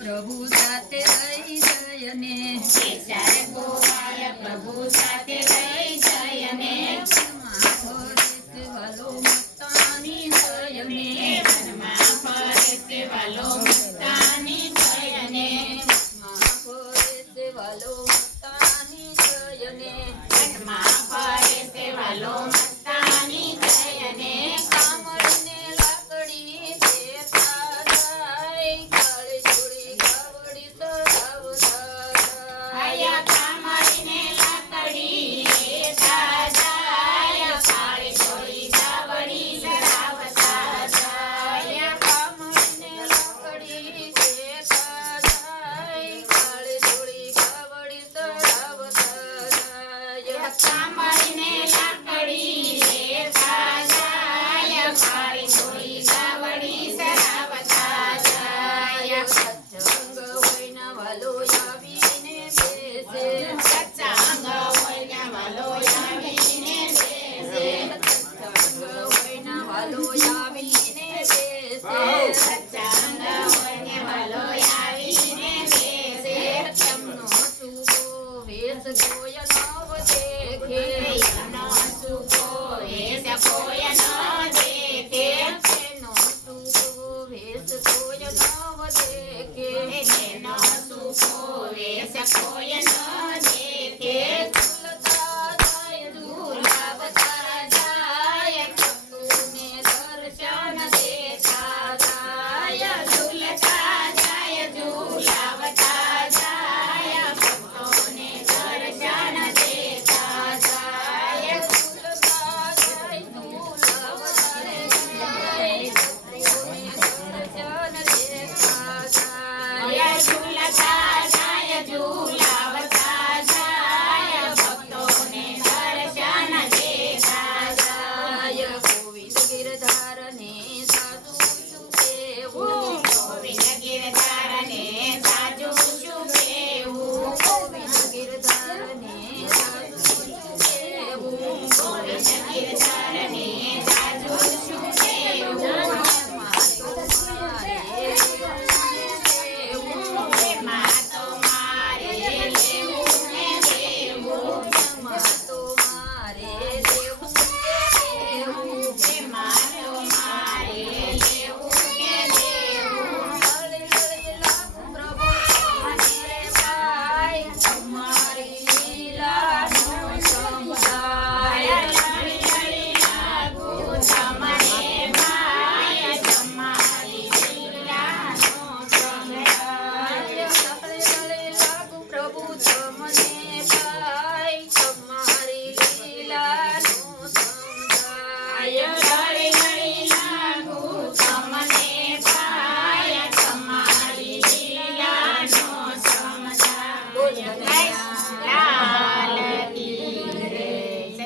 પ્રભુ સાથે લઈ જયને ગોવાળ પ્રભુ સાથે લઈ જયને વાલો મસ્તાની જયને વનમાં ફરે છે વાલો મસ્તાની જયને વાલો મસ્તાની જયને વનમાં ફરે છે વાલો મસ્તાની જયને કામળને લાકડી દેતા જાય કાળે જોડી ગાવડી સડાવતા આયા કામળીને લાકડી લેતા જાય કાળી છોડી ગાવડી સરાવતા જાય કામળને લાકડી દેતા જાય કાળે જોડી ગાવડી સડાવતા જાય કામળીને લાકડી લેતા જાય કાળી છોડી ગાવડી સરાવતા જાય સત્સંગ હોયના વાલો આવીને બેસે સત્સંગ હોયના વાલો આવીને બેસે સત્સંગ હોયના વાલો આવીને બેસે